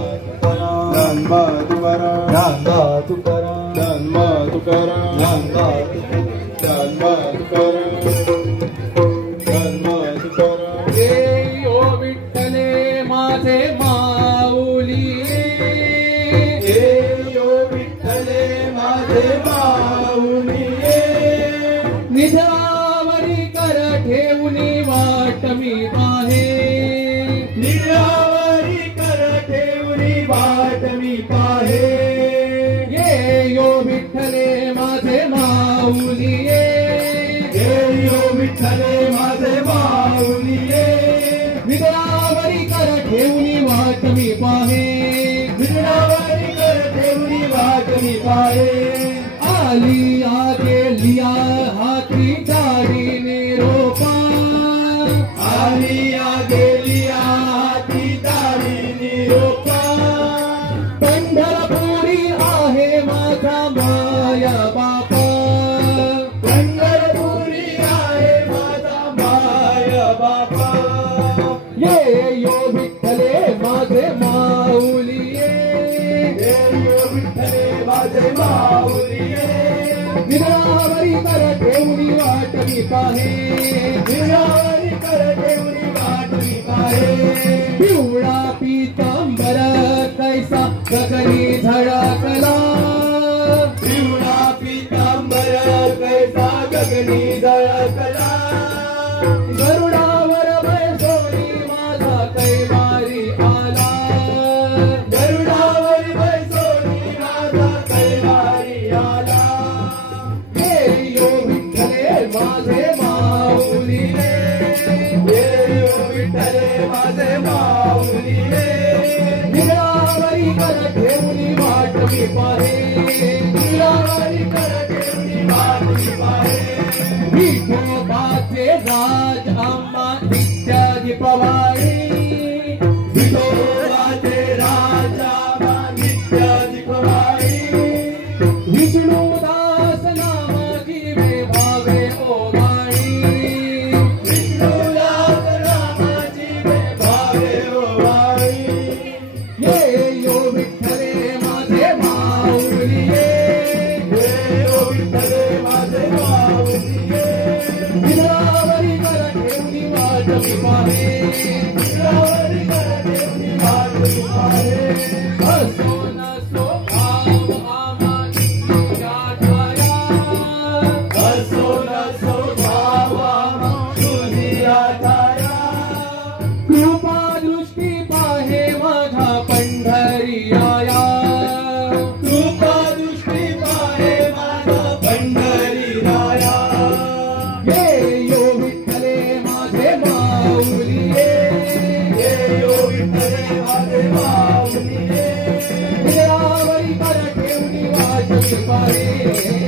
ज्ञानोबा तुकाराम, ज्ञानोबा तुकाराम, ज्ञानोबा तुकाराम, ज्ञानोबा ज्ञानोबा तुकाराम, ज्ञानोबा तुकाराम. ये ओ विठ्ठले माझे माऊली, ये ओ विठ्ठले माझे माऊली, निधावरी कर ठेवूनी वाट मी पाहे, निरावरी कर ठेवली वाट मी पाहे. ये यो विठ्ठले माझे माऊली, ये ओ विठ्ठले माझे माऊली, निधावरी कर ठेवूनी वाट मी पाहे, निरावरी कर ठेवली वाट मी पाहे. आली आगे लिया हाथी गाडी निरोपा, आली आगे लिया हाती दाढी निरोपा. पंढरपुरी आहे माझा माया बापा, पंढरपुरी आहे माझा माय बापा. ये यो विठ्ठले माझे माऊली, ये ओ विठ्ठले माझे माऊली, निरावरी कर ठेवूनी वाट मी पाहे, निरावरी कर ठेवली वाट मी पाहे. पिवळा पीतांबर कैसा गगनी झळकला, पिवळा पीतांबर कैसा गगनी झळकला. गरुडावर बैसोनी माझा कैवारी आला, गरुडावर बैसोनी माझा कैवारी आला. हे यो विठ्ठले माझे माऊली, ये ओ विठ्ठले माझे माऊली, निरावरी कर ठेवूनी वाट मी पाहे, निरावरी कर ठेवली वाट मी पाहे. विठोबाचे राज आम्हा इत्यादी पवारी, विठोबाचे राजा नित्यादी कवाई. विष्णुदास नामाची वे भावे ओवाळी, विष्णुदास रामाची भावे ओवाळी. ये यो विठ्ठले माझे माऊली, ये ओ विठ्ठले माझे माऊली, निरावरी कर ठेवूनी वाट मी पाहे, निरावरी कर ठेवली वाट मी पाहे. असो नसो भाव आम्हा तुझ्या ठाया, असो नसो भावा तुझी आधारा. कृपा दृष्टी पाहे माझा पंढरी आया, कृपा दृष्टी पाहे माझा पंढरी राया. ये यो विठ्ठले माझे माऊली, ये ओ विठ्ठले माझे माऊली, निरावरी कर ठेवूनी वाट मी पाहे.